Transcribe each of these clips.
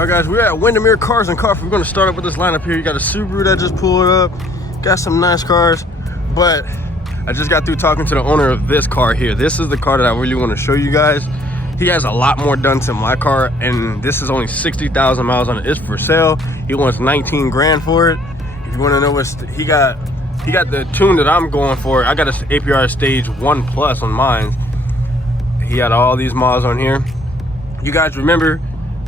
All right, guys, we're at Windermere Cars and Coffee. We're gonna start up with this lineup here. You got a Subaru that just pulled up, got some nice cars, but I just got through talking to the owner of this car here. This is the car that I really want to show you guys. He has a lot more done to my car, and this is only 60,000 miles on it. It's for sale. He wants 19 grand for it. If you want to know what he got the tune that I'm going for. I got a APR Stage 1 Plus on mine. He had all these miles on here. You guys remember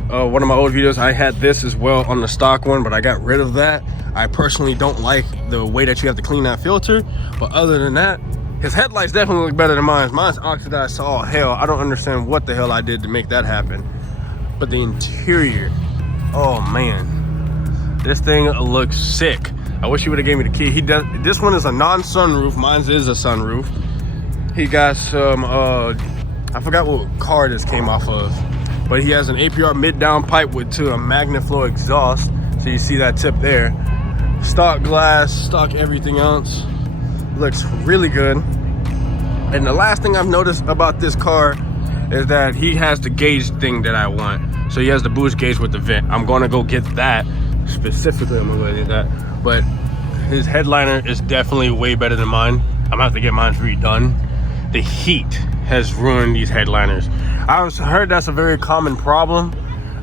one of my old videos, I had this as well on the stock one, but I got rid of that. I personally don't like the way that you have to clean that filter, but other than that, his headlights definitely look better than mine. Mine's oxidized to all hell. I don't understand what the hell I did to make that happen. But the interior, oh man, this thing looks sick. I wish he would have gave me the key. This one is a non-sunroof. Mine is a sunroof. He got some, I forgot what car this came off of, but he has an APR mid-down pipe to a magnet flow exhaust. So you see that tip there. Stock glass, stock everything else. Looks really good. And the last thing I've noticed about this car is that he has the gauge thing that I want. So he has the boost gauge with the vent. I'm gonna go get that. Specifically, I'm gonna go get that. But his headliner is definitely way better than mine. I'm gonna have to get mine redone. The heat has ruined these headliners. I heard that's a very common problem.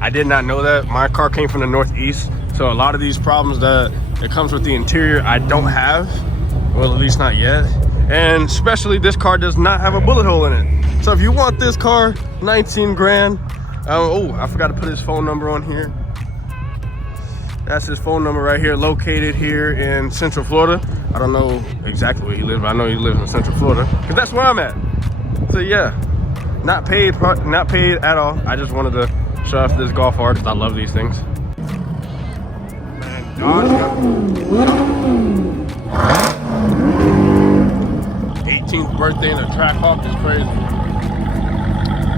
I did not know that. My car came from the Northeast, so a lot of these problems that it comes with the interior I don't have. Well, at least not yet. And especially this car does not have a bullet hole in it. So if you want this car, 19 grand. Oh, I forgot to put his phone number on here. That's his phone number right here, located here in Central Florida. I don't know exactly where he lives, but I know he lives in Central Florida, because that's where I'm at. So yeah, not paid at all. I just wanted to show off this Golf R because I love these things. Man, Dodge got 18th birthday in a track hawk is crazy.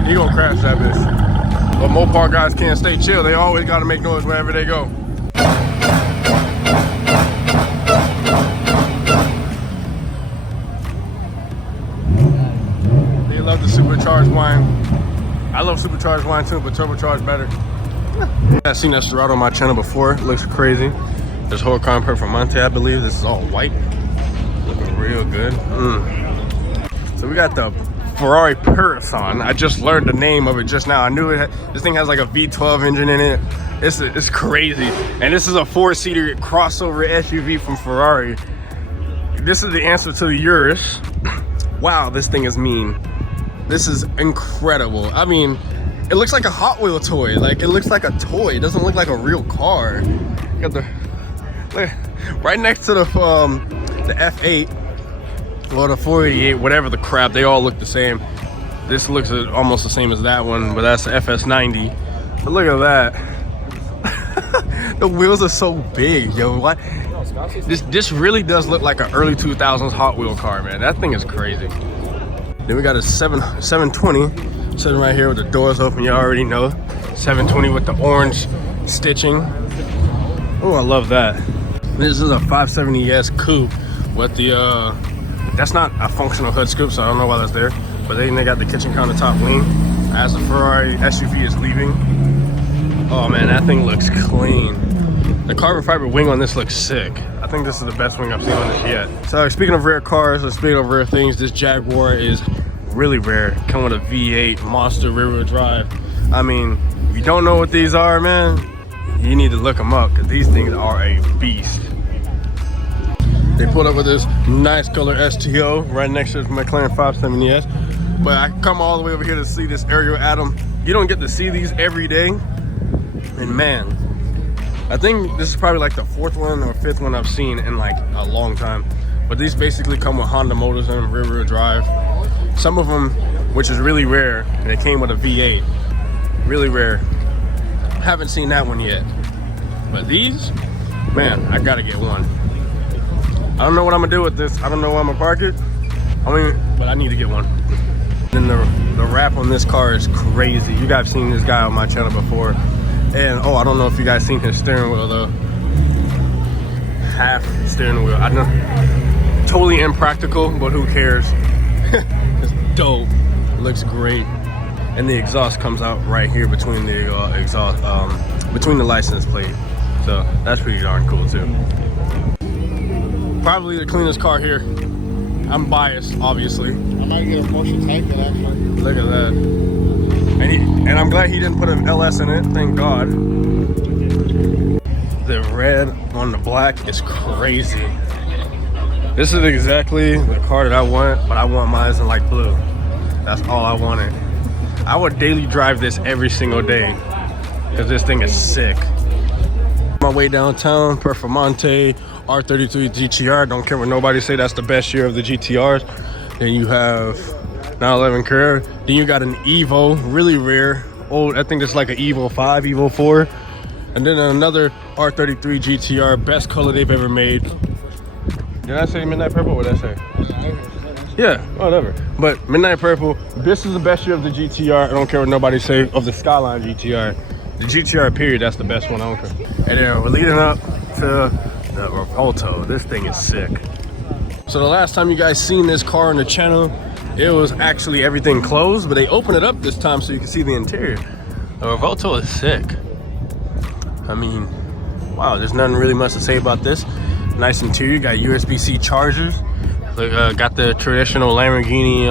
He gonna crash that bitch. But Mopar guys can't stay chill. They always gotta make noise wherever they go. They love the supercharged wine. I love supercharged wine too, but turbocharged better. I've seen that Serato on my channel before. It looks crazy. There's Huracan Performante, I believe. This is all white. Looking real good. So we got the Ferrari Purosan. I just learned the name of it just now. I knew it. This thing has like a V12 engine in it. It's crazy. And this is a 4-seater crossover SUV from Ferrari. This is the answer to the Urus. Wow, this thing is mean. This is incredible. I mean, it looks like a Hot Wheel toy. Like, it looks like a toy. It doesn't look like a real car. Got the right next to the F8 or the 488, whatever the crap. They all look the same. This looks almost the same as that one, but that's the FS90. But look at that. The wheels are so big, yo. What? This really does look like an early 2000s Hot Wheel car, man. That thing is crazy. Then we got a 720 sitting right here with the doors open. You already know. 720 with the orange stitching. Oh, I love that. This is a 570S coupe with the that's not a functional hood scoop, so I don't know why that's there. But then they got the kitchen countertop lean as the Ferrari SUV is leaving. Oh man, that thing looks clean. The carbon fiber wing on this looks sick. I think this is the best wing I've seen on this yet. So speaking of rare cars, or speaking of rare things, this Jaguar is really rare. Come with a V8 monster rear-wheel drive. I mean, if you don't know what these are, man, you need to look them up, because these things are a beast. They pulled up with this nice color STO right next to the McLaren 570S. But I come all the way over here to see this Ariel Atom. You don't get to see these every day. And man, I think this is probably like the 4th one or 5th one I've seen in like a long time. But these basically come with Honda motors in them, rear-wheel drive. Some of them, which is really rare, they came with a V8. Really rare. Haven't seen that one yet. But these, man, I gotta get one. I don't know what I'm gonna do with this. I don't know where I'm gonna park it. I mean, but I need to get one. Then the wrap on this car is crazy. You guys have seen this guy on my channel before. And oh, I don't know if you guys seen his steering wheel though. Half steering wheel. I know, totally impractical, but who cares? It's dope. It looks great. And the exhaust comes out right here between the exhaust between the license plate. So that's pretty darn cool too. Probably the cleanest car here. I'm biased, obviously. I might get a Porsche Taycan actually. Look at that. And I'm glad he didn't put an LS in it, thank God. The red on the black is crazy. This is exactly the car that I want, but I want mine in like blue. That's all I wanted. I would daily drive this every single day because this thing is sick. My way downtown, Performante, R33 GTR. Don't care what nobody say, that's the best year of the GTRs. Then you have 911 Carrera. Then you got an Evo, really rare. Old, I think it's like an Evo 5, Evo 4. And then another R33 GTR, best color they've ever made. Did I say midnight purple? What did I say? Yeah, whatever. But midnight purple, this is the best year of the GTR. I don't care what nobody say, of the Skyline GTR. The GTR period, that's the best one, I don't care. And then we're leading up to the Revolto. This thing is sick. So the last time you guys seen this car on the channel, it was actually everything closed, but they opened it up this time so you can see the interior. The Revolto is sick. I mean, wow, there's nothing really much to say about this. Nice interior, got USB-C chargers. Got the traditional Lamborghini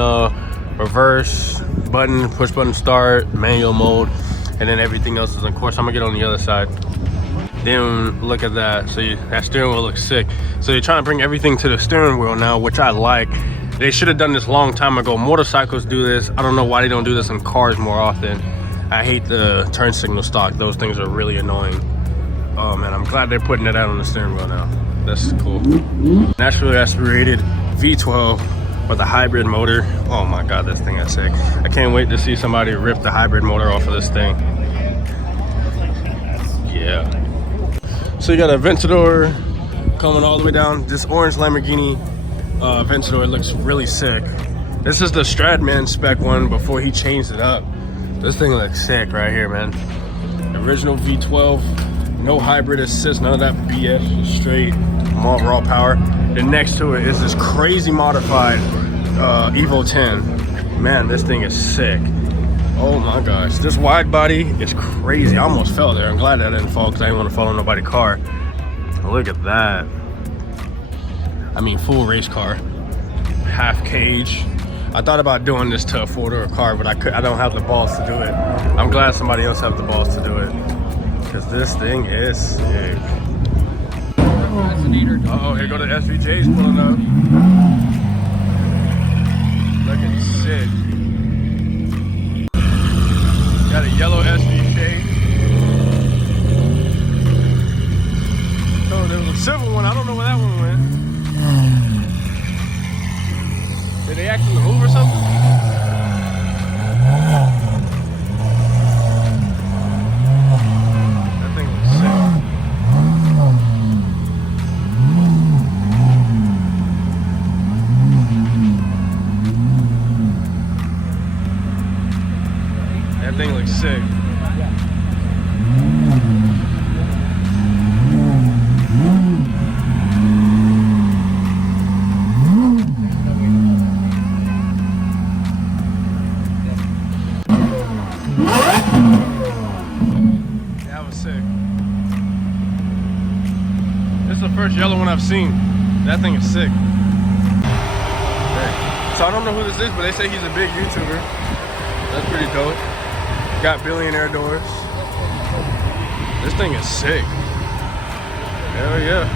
reverse button, push button start, manual mode, and then everything else is, of course, I'm gonna get on the other side. Then look at that, so that steering wheel looks sick. So they're trying to bring everything to the steering wheel now, which I like. They should have done this a long time ago. Motorcycles do this. I don't know why they don't do this in cars more often. I hate the turn signal stock. Those things are really annoying. Oh man, I'm glad they're putting it out on the steering wheel now. That's cool. Naturally aspirated V12 with a hybrid motor. Oh my God, this thing is sick. I can't wait to see somebody rip the hybrid motor off of this thing. Yeah. So you got a Aventador coming all the way down. This orange Lamborghini Aventador looks really sick. This is the Stradman spec one before he changed it up. This thing looks sick right here, man. Original V12, no hybrid assist, none of that BS, just straight raw power. Then next to it is this crazy modified Evo 10. Man, this thing is sick. Oh my gosh, this wide body is crazy. I almost fell there. I'm glad I didn't fall because I didn't want to fall on nobody's car. Look at that. I mean, full race car, half cage. I thought about doing this to a four-door car, but I don't have the balls to do it. I'm glad somebody else has the balls to do it because this thing is sick. Oh, here go the SVJs pulling up. Looking sick. Got a yellow SVJ. Oh, there was a silver one. I don't know where that one went. Did they actually move or something? That thing looks sick. That thing looks sick. That was sick. This is the first yellow one I've seen. That thing is sick. So I don't know who this is, but they say he's a big YouTuber. That's pretty dope. Got billionaire doors. This thing is sick. Hell yeah.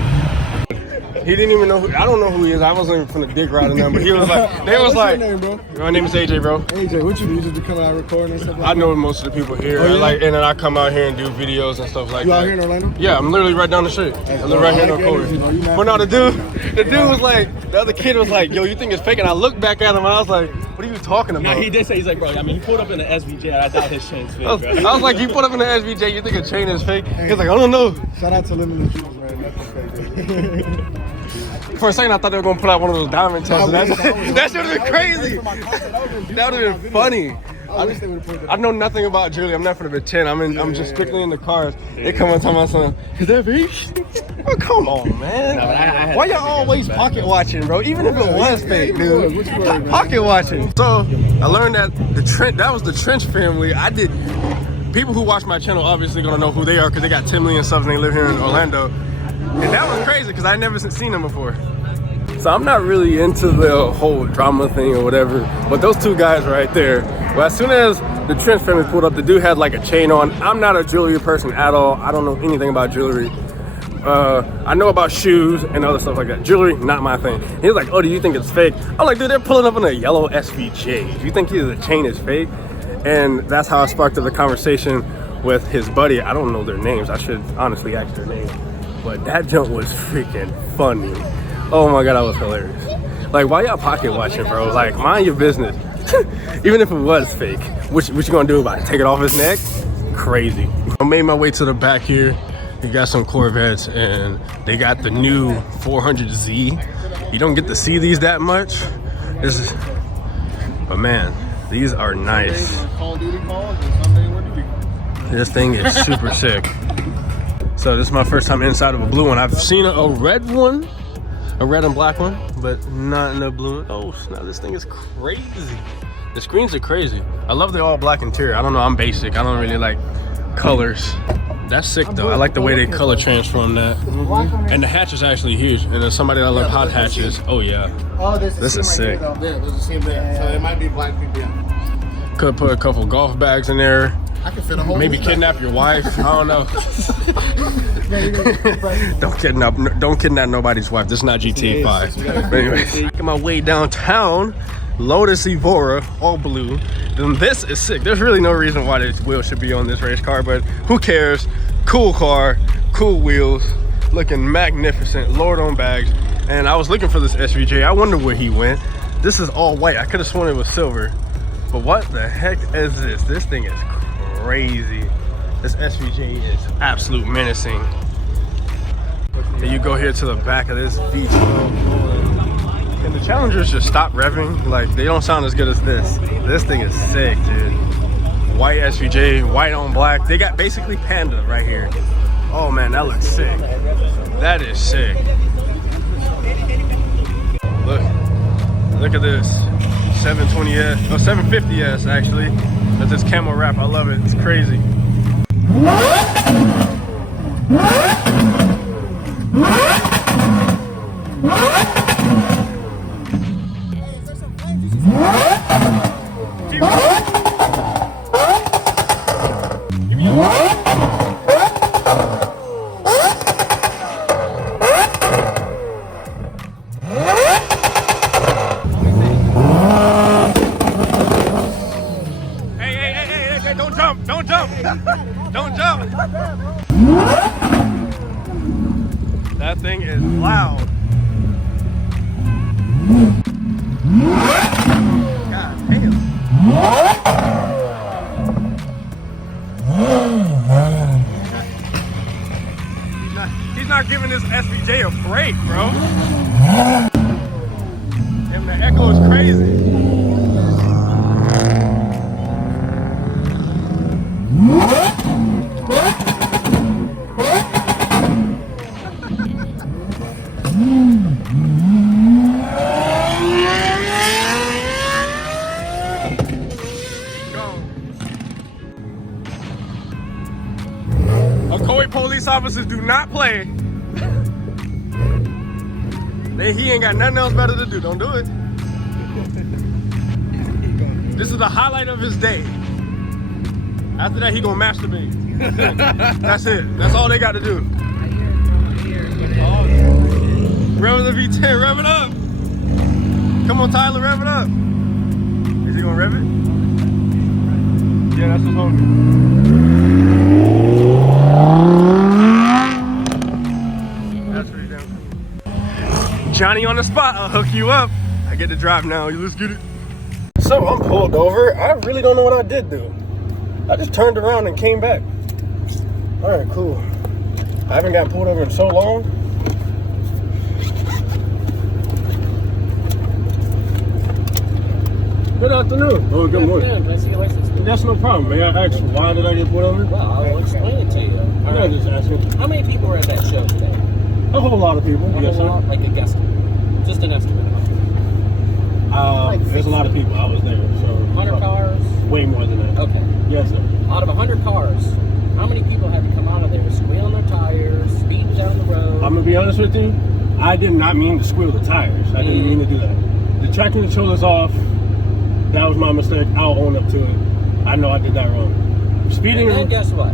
He didn't even know who, I don't know who he is. I wasn't even finna dick ride him, but he was like, they was like, your name, bro? My name is AJ, bro. AJ, what you do? You just be coming out recording and stuff like that? I know most of the people here. Oh, yeah? Like, and then I come out here and do videos and stuff like You that. out here in Orlando? Yeah, I'm literally right down the street. I live right here in Oklahoma. But no, the dude was like, the other kid was like, yo, you think it's fake? And I looked back at him and I was like, what are you talking about? No, he did say, he's like, bro, I mean, he pulled up in the SVJ, I doubt his chain's fake, bro. I was like, you put up in the SVJ, you think a chain is fake? He's like, I don't know. Shout out to Limitless Jewels, man. That's fake. For a second, I thought they were gonna put out one of those diamond tests. That should have been crazy. That would have been funny. I know nothing about jewelry. I'm not for the pretend. I'm just strictly in the cars. They come and tell my son, is that fake? Oh, come on, man. Why y'all always pocket watching, bro? Even if it was fake, dude. Stop pocket watching. So I learned that that was the Trench family. I did people who watch my channel obviously gonna know who they are because they got 10 million subs and they live here in Orlando. And that was crazy because I never seen them before. So I'm not really into the whole drama thing or whatever, but those two guys right there, well, as soon as the Trench family pulled up, the dude had like a chain on. I'm not a jewelry person at all. I don't know anything about jewelry. I know about shoes and other stuff like that. Jewelry, not my thing. He was like, oh, do you think it's fake? I'm like, dude, they're pulling up in a yellow SVJ. Do you think the chain is fake? And that's how I sparked up the conversation with his buddy. I don't know their names. I should honestly ask their names. But that jump was freaking funny. Oh my God, that was hilarious. Like, why y'all pocket watching, bro? Like, mind your business. Even if it was fake, what you gonna do about it? Take it off his neck? Crazy. I made my way to the back here. You got some Corvettes and they got the new 400Z. You don't get to see these that much. But man, these are nice. This thing is super sick. So this is my first time inside of a blue one. I've seen a red one, a red and black one, but not in the blue one. Oh snap, this thing is crazy. The screens are crazy. I love the all black interior. I don't know, I'm basic. I don't really like colors. That's sick though. I like the way they color transform that. And the hatch is actually huge. And as somebody that loves hot hatches, oh yeah. Oh, this is sick. Yeah, there's a seam there. So it might be black people. Could put a couple golf bags in there. I can fit a whole. Maybe kidnap your wife. I don't know. Don't kidnap nobody's wife. This is not GTA 5. But anyways, making my way downtown. Lotus Evora, all blue. And this is sick. There's really no reason why this wheel should be on this race car, but who cares? Cool car, cool wheels, looking magnificent, lowered on bags. And I was looking for this SVJ. I wonder where he went. This is all white. I could have sworn it was silver. But what the heck is this? This thing is crazy. This SVJ is absolute menacing. And you go here to the back of this V12. And the Challengers just stop revving. Like, they don't sound as good as this. This thing is sick, dude. White SVJ, white on black. They got basically Panda right here. Oh man, that looks sick. That is sick. Look at this. 720S, oh 750S actually. That's this camo wrap, I love it, it's crazy. Don't jump! Don't jump! That thing is loud. God damn. He's not giving this SVJ a break, bro. And the echo is crazy. Police officers do not play. He ain't got nothing else better to do. Don't do it. This is the highlight of his day. After that, he gonna masturbate. That's it. That's all they got to do. Rev the V10. Rev it up. Come on, Tyler. Rev it up. Is he gonna rev it? Yeah, that's his homie. Johnny on the spot, I'll hook you up. I get to drive now, let's get it. So I'm pulled over. I really don't know what I did do. I just turned around and came back. All right, cool. I haven't gotten pulled over in so long. Good afternoon. Oh, good morning. That's no problem. May I ask why did I get pulled over? Well, I'll explain it to you. I gotta just ask you. How many people were at that show today? A whole lot of people. Yes, sir. Like a guesstimate. Just an estimate. There's a lot of people. I was there. So 100 cars? way more than that. Okay. Yes, sir. Out of 100 cars, how many people had to come out of there squealing their tires, speeding down the road? I'm gonna be honest with you. I did not mean to squeal the tires. I didn't mean to do that. The tracking controllers off. That was my mistake. I'll own up to it. I know I did that wrong. Speeding. And then guess what?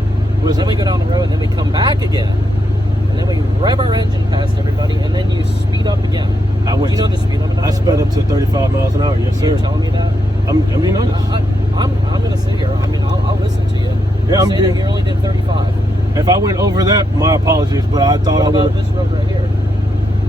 Then we go down the road, and then we come back again, and then we rev our engine past everybody, and then you speed up again. Do you know the speed limit? I sped up to 35 miles an hour. Yes, sir. You're telling me that? I'm being honest. I'm gonna sit here. I mean, I'll listen to you. Yeah, Say that you only did 35. If I went over that, my apologies, but I thought What I about would this road right here?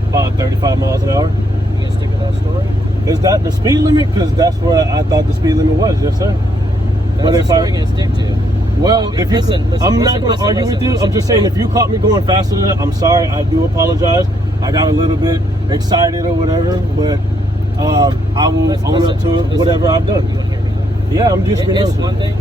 about 35 miles an hour. You gonna stick with that story? Is that the speed limit? Because that's what I thought the speed limit was. Yes, sir. That's But the if story you're gonna stick to. Well, if you, I'm not going to argue with you. I'm just saying, if you caught me going faster than that, I'm sorry. I do apologize. I got a little bit excited or whatever, but I will own up to whatever I've done. You want to hear me? Yeah, I'm just being It's honest. one thing,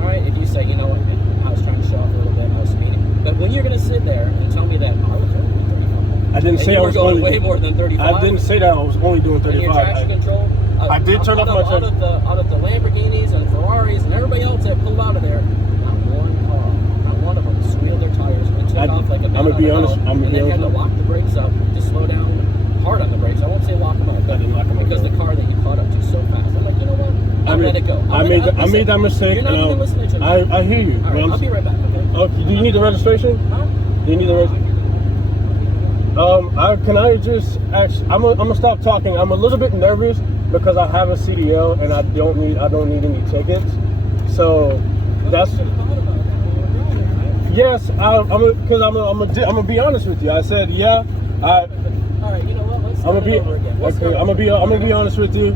all right, if you say, you know what, I was trying to show off a little bit, I was speeding. But when you're going to sit there and tell me that I was only 35, I didn't say I was going only way more than 35. I didn't say that I was only doing 35. Your traction control. I did turn off my traction. Out of the Lamborghinis and Ferraris and everybody else that pulled out of there, not one car, not one of them squealed their tires and took off like a man. I'm gonna be honest. And then had to lock the brakes up to slow down hard on the brakes. I won't say lock them up. I didn't lock them up. Because the car that you caught up to so fast. I'm like, you know what? I'll let it go. I made that mistake. You're not even listening to me. I hear you. All right, I'll be right back. Okay. Do you need the registration? Huh? Do you need the registration? Can I just actually? I'm gonna stop talking. I'm a little bit nervous because I have a CDL and I don't need any tickets. So that's yes. I'm gonna be honest with you. I said yeah. All right. You know what? Let's start it over again. I'm gonna be honest with you.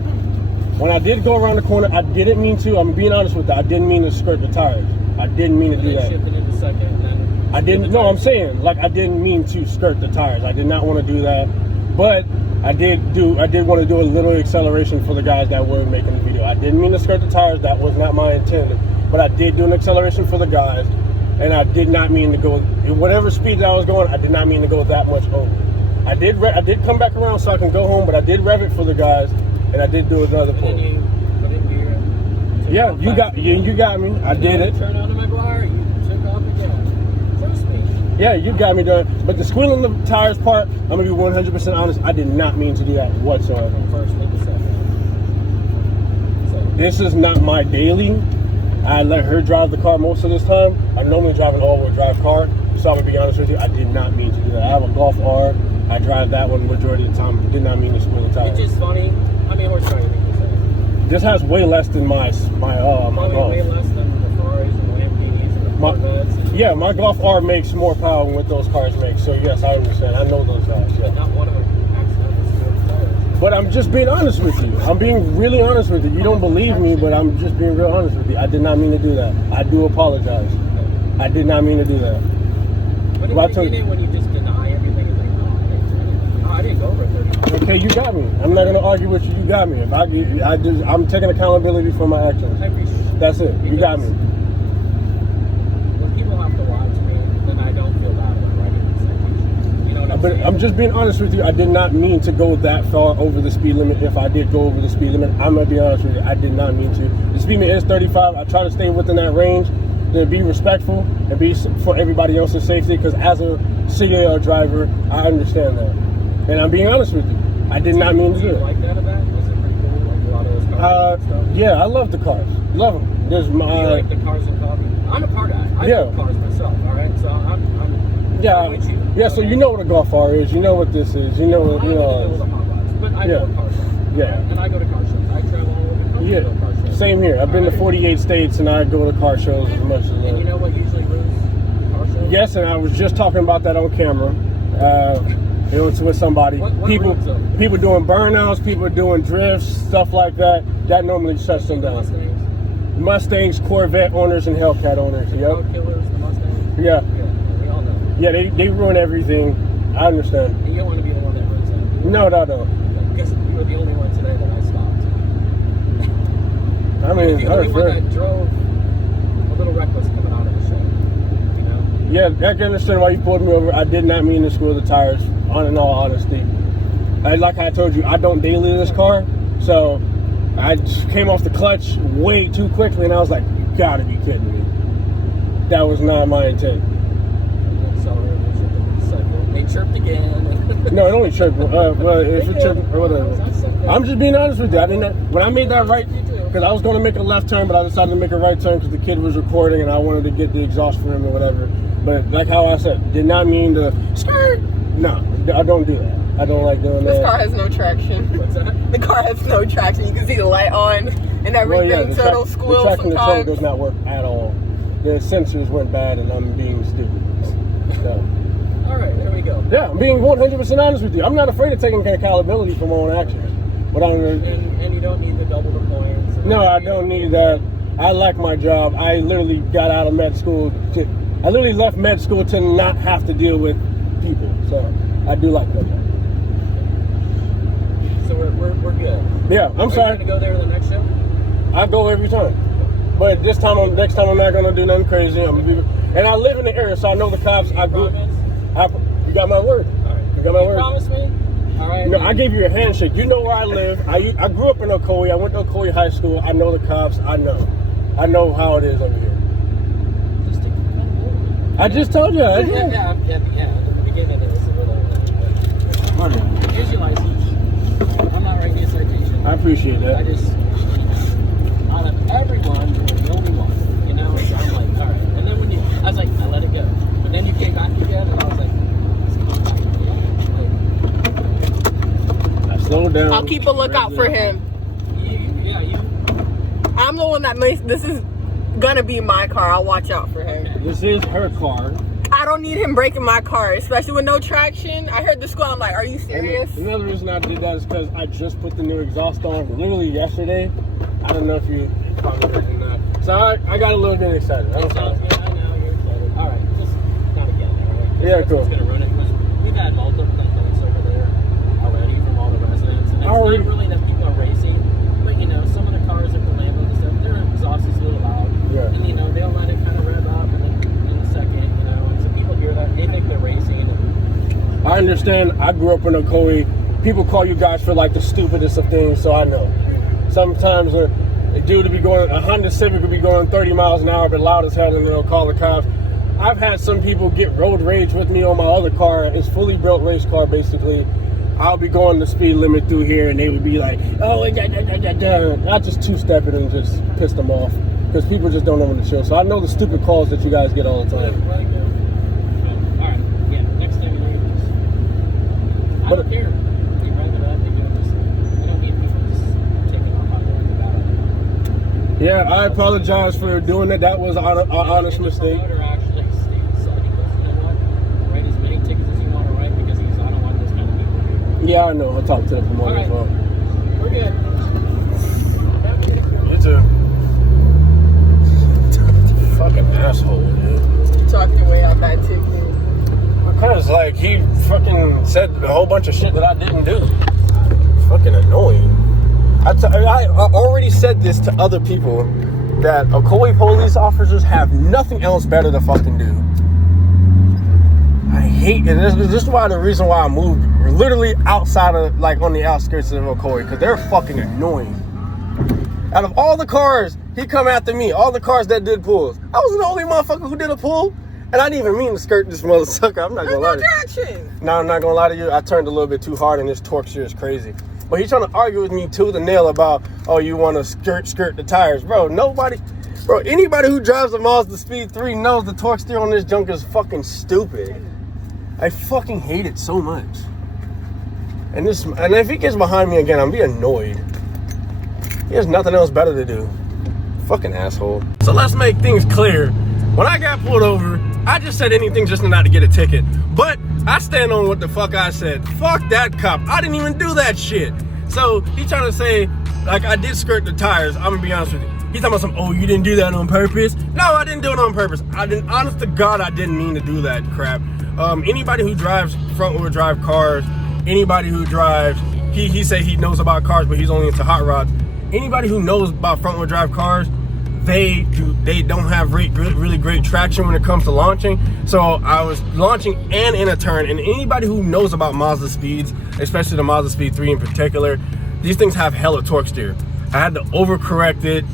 When I did go around the corner, I didn't mean to. I'm being honest with you. I didn't mean to skirt the tires. I didn't mean to do that. Shift it into second, and then I didn't. No, I'm saying like I didn't mean to skirt the tires. I did not want to do that, but I did want to do a little acceleration for the guys that were making the video. I didn't mean to skirt the tires. That was not my intent. But I did do an acceleration for the guys, and I did not mean to go whatever speed that I was going. I did not mean to go that much over. I did come back around so I can go home, but I did rev it for the guys, and I did do another pull. Yeah, you got me. I did it. Turn on the McGuire, you took off again. Trust me. Yeah, you got me done. But the squealing the tires part, I'm gonna be 100% honest. I did not mean to do that whatsoever. First, make a second. So, This is not my daily. I let her drive the car most of this time. I normally drive an all-wheel drive car, so I'm gonna be honest with you. I did not mean to do that. I have a Golf R. I drive that one majority of the time. I did not mean to squeal the tires. it's just funny. How many horsepower do you think this has? This has way less than my Probably Golf. way less than the Ferraris and the Lamborghinis and the Corvettes. Yeah, my Golf R makes more power than what those cars make. So yes, I understand. I know those guys. Yeah. But not one of them accidentally squealed tires. But I'm just being honest with you. I'm being really honest with you. You don't believe me, but I'm just being real honest with you. I did not mean to do that. I do apologize. I did not mean to do that. But Well, I if told you get in when you just deny everything and think, I didn't go over 30. Okay, you got me. I'm not gonna argue with you. You got me. If I'm taking accountability for my actions. I appreciate it. That's it. You got me. When people have to lie to me, then I don't feel bad when writing these citations. You know what I'm But saying? I'm just being honest with you. I did not mean to go that far over the speed limit. If I did go over the speed limit, I'm gonna be honest with you. I did not mean to. The speed limit is 35. I try to stay within that range, to be respectful and be for everybody else's safety. Because as a CDL driver, I understand that, and I'm being honest with you. I did not mean to do you it. like that about it? Was it pretty cool? Like a lot of those cars and stuff? Yeah, I love the cars. Love them. There's You like the cars and coffee? I'm a car guy. I love cars myself, all right? So I'm with you. Yeah, so you know what a Golf R is. You know what this is. You know what, I don't know the hot rods, but I know car shows. Yeah. And I go to car shows. I travel all over the country to go to car shows. Same here. I've been to 48 states and I go to car shows as much as And you know what usually ruins car shows? Yes, and I was just talking about that on camera. It was with somebody. What people ruins doing burnouts, people doing drifts, stuff like that. That normally shuts them down. Mustangs, Corvette owners, and Hellcat owners. The Yep. road killers, the Mustangs. Yeah. Yeah, we all know. Yeah, they ruin everything. I understand. And you don't want to be the one that ruins that. No. Because you were the only one today that I stopped. I mean, You're the only one that drove a little reckless coming out of the show. You know? yeah, I can understand why you pulled me over. I did not mean to squeal the tires, in all honesty. Like I told you, I don't daily this car, so I just came off the clutch way too quickly, and I was like, you gotta be kidding me. That was not my intent. They chirped again. No, it only chirped. Well, if it chirped or whatever. I'm just being honest with you. I didn't. When I made that right, because I was going to make a left turn, but I decided to make a right turn because the kid was recording, and I wanted to get the exhaust for him or whatever. But like how I said, did not mean to skirt. No, I don't do that. I don't like doing that. This car has no traction. What's that? The car has no traction. You can see the light on and everything, so it'll squeal the traction control sometimes. does not work at all. The sensors went bad, and I'm being stupid. So. All right, there we go. Yeah, I'm being 100% honest with you. I'm not afraid of taking accountability for my own actions. But And you don't need the double the points. No, I don't need that. I like my job. I literally got out of med school. I literally left med school to not have to deal with people. So I do like that. So we're good. Yeah, I'm sorry. Are you going to go there in the next show? I go every time. But next time I'm not gonna do nothing crazy. And I live in the area, so I know the cops. You got my word. All right. You got my word. Promise me? All right. No, I gave you a handshake. You know where I live. I grew up in Ocoee. I went to Ocoee High School. I know the cops. I know how it is over here. Just take the pen. I just told you. Yeah. At the beginning it was a little. Here's your license. I'm not writing you a citation. I appreciate that. I just, out of everyone, you were the only one. You know, so I'm like, all right. And then I was like, I let it go. But then you came back again, and I was like, I slowed down. I'll keep a lookout for him. you. I'm the one that makes this is gonna be my car. I'll watch out for him. This is her car. I don't need him breaking my car, especially with no traction. I heard the squeal. I'm like, are you And serious? another reason I did that is because I just put the new exhaust on literally yesterday. I don't know if you probably heard or not. So I got a little bit excited. I know, you're excited. All right, just not again, all right? Yeah, cool. It's gonna run it. We've had multiple complaints over there already from all the residents. And it's not really that people are racing, but you know, some of the cars that the Lambos and stuff, their exhaust is a little loud. Yeah. And you know, they'll let it kind of rev up, and then in a second, you know, and so people hear that, they think they're racing. I understand. I grew up in Ocoee. People call you guys for like the stupidest of things, so I know. Sometimes a Honda Civic would be going 30 miles an hour, but loud as hell, and they'll call the cops. I've had some people get road rage with me on my other car. It's fully built race car, basically. I'll be going the speed limit through here, and they would be like, oh, I just two-step it and just piss them off. Because people just don't know when to chill. So I know the stupid calls that you guys get all the time. All right, yeah, next time you know this. I don't care. They run it up, they do this. I don't need people just taking off on the Yeah, I apologize for doing that. That was an honest mistake. Yeah, I know. I'll talk to the promoter as well. We're good. It's a fucking asshole, dude. You talked your way out that too. Because, like, he fucking said a whole bunch of shit that I didn't do. Fucking annoying. I already said this to other people, that Ocoee police officers have nothing else better to fucking do. I hate it. This is why the reason why I moved literally outside of, like, on the outskirts of Ocoee, because they're fucking annoying. Out of all the cars, he come after me, all the cars that did pulls. I was the only motherfucker who did a pull, and I didn't even mean to skirt this motherfucker. I'm not gonna lie to you. No, I'm not gonna lie to you. I turned a little bit too hard, and this torque shit is crazy. But he's trying to argue with me tooth and nail about, oh, you want to skirt the tires. Bro, anybody who drives a Mazda Speed 3 knows the torque steer on this junk is fucking stupid. I fucking hate it so much. And if he gets behind me again, I'm gonna be annoyed. He has nothing else better to do. Fucking asshole. So let's make things clear. When I got pulled over, I just said anything just not to get a ticket. But I stand on what the fuck I said. Fuck that cop. I didn't even do that shit. So he trying to say, like, I did skirt the tires. I'm gonna be honest with you. He's talking about oh, you didn't do that on purpose? No, I didn't do it on purpose. Honest to God, I didn't mean to do that crap. Anybody who drives front-wheel drive cars, anybody who drives, he said he knows about cars, but he's only into hot rods. Anybody who knows about front-wheel drive cars, they don't have really great traction when it comes to launching. So I was launching and in a turn, and anybody who knows about Mazda speeds, especially the Mazda Speed 3 in particular, these things have hella torque steer. I had to overcorrect it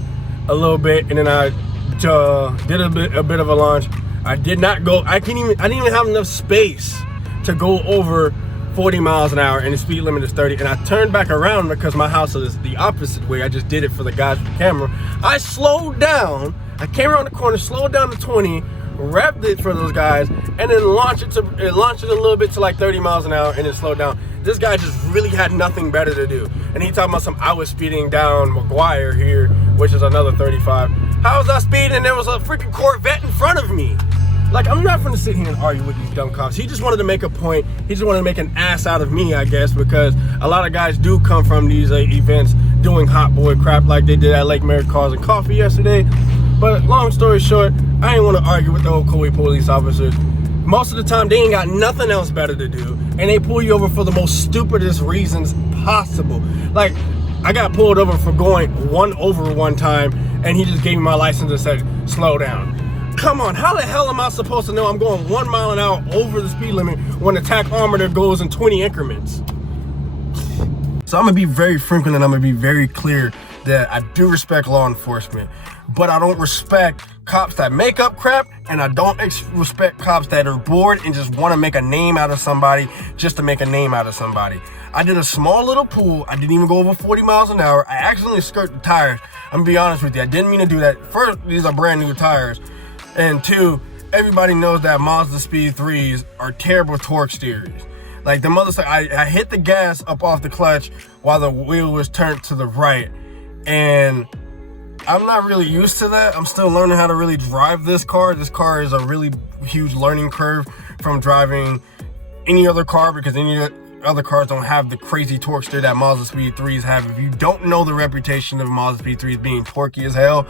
a little bit, and then I did a bit of a launch. I did not go. I didn't even have enough space to go over 40 miles an hour, and the speed limit is 30. And I turned back around because my house is the opposite way. I just did it for the guys with the camera. I slowed down. I came around the corner, slowed down to 20, revved it for those guys, and then launched it a little bit to like 30 miles an hour, and then slowed down. This guy just really had nothing better to do. And he talking about I was speeding down McGuire here, which is another 35. How was I speeding and there was a freaking Corvette in front of me? Like, I'm not gonna sit here and argue with these dumb cops. He just wanted to make a point. He just wanted to make an ass out of me, I guess, because a lot of guys do come from these events doing hot boy crap like they did at Windermere Cars and Coffee yesterday. But long story short, I ain't want to argue with the Ocoee police officers. Most of the time, they ain't got nothing else better to do, and they pull you over for the most stupidest reasons possible. Like, I got pulled over for going over one time, and he just gave me my license and said, slow down. Come on, how the hell am I supposed to know I'm going 1 mile an hour over the speed limit when the tachometer goes in 20 increments? So I'm gonna be very frequent, and I'm gonna be very clear that I do respect law enforcement, but I don't respect cops that make up crap, and I don't respect cops that are bored and just want to make a name out of somebody just to make a name out of somebody. I did a small little pool. I didn't even go over 40 miles an hour. I accidentally skirted the tires. I'm gonna be honest with you. I didn't mean to do that. First, these are brand new tires. And two, everybody knows that Mazda Speed 3s are terrible torque steers. Like, the I hit the gas up off the clutch while the wheel was turned to the right. And I'm not really used to that. I'm still learning how to really drive this car. This car is a really huge learning curve from driving any other car, because any other cars don't have the crazy torque steer that Mazda Speed 3s have. If you don't know the reputation of Mazda Speed 3s being torquey as hell,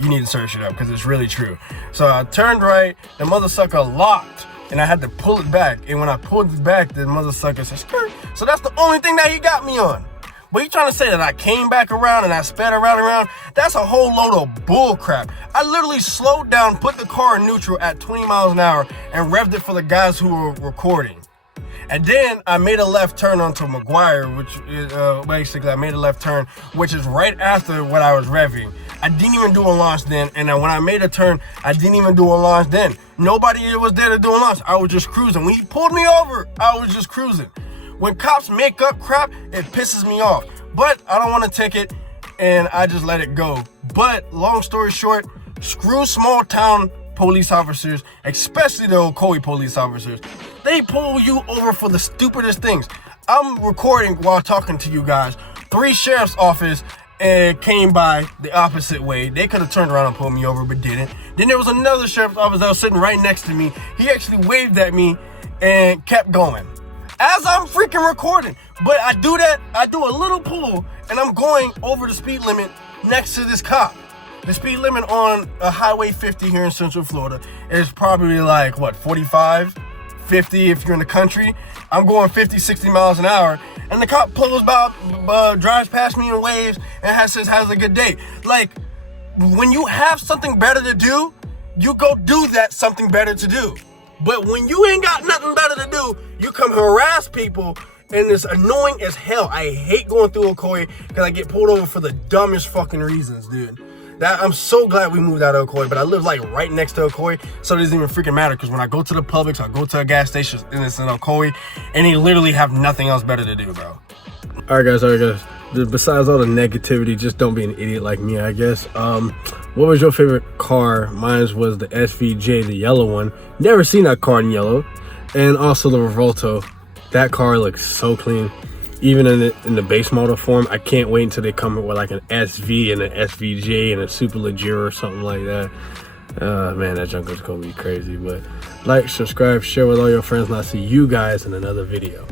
you need to search it up, because it's really true. So I turned right, the mother sucker locked, and I had to pull it back. And when I pulled it back, the mother sucker said, skirt. So that's the only thing that he got me on. But you trying to say that I came back around and I sped around? That's a whole load of bull crap. I literally slowed down, put the car in neutral at 20 miles an hour, and revved it for the guys who were recording. And then I made a left turn onto McGuire, which is basically I made a left turn, which is right after what I was revving. I didn't even do a launch then, and when I made a turn, I didn't even do a launch then. Nobody was there to do a launch. I was just cruising. When he pulled me over, I was just cruising. When cops make up crap, it pisses me off. But I don't want to take it, and I just let it go. But long story short, screw small town police officers, especially the Ocoee police officers. They pull you over for the stupidest things. I'm recording while talking to you guys. 3 sheriff's office came by the opposite way. They could have turned around and pulled me over, but didn't. Then there was another sheriff's office that was sitting right next to me. He actually waved at me and kept going as I'm freaking recording. But I do a little pull, and I'm going over the speed limit next to this cop. The speed limit on a Highway 50 here in Central Florida is probably like, what, 45, 50 if you're in the country. I'm going 50, 60 miles an hour, and the cop pulls by, drives past me and waves and says, has a good day. Like, when you have something better to do, you go do that something better to do. But when you ain't got nothing better to do, you come harass people, and it's annoying as hell. I hate going through Ocoee because I get pulled over for the dumbest fucking reasons, dude. I'm so glad we moved out of Ocoee, but I live like right next to Ocoee, so it doesn't even freaking matter, because when I go to the Publix, I go to a gas station and it's in Ocoee, and they literally have nothing else better to do, bro. All right, guys. Besides all the negativity, just don't be an idiot like me, I guess. What was your favorite car? Mine was the SVJ, the yellow one. Never seen that car in yellow. And also the Revolto. That car looks so clean. Even in the base model form, I can't wait until they come with like an SV and an SVJ and a Superleggera or something like that. Man, that junk is gonna be crazy. But like, subscribe, share with all your friends, and I'll see you guys in another video.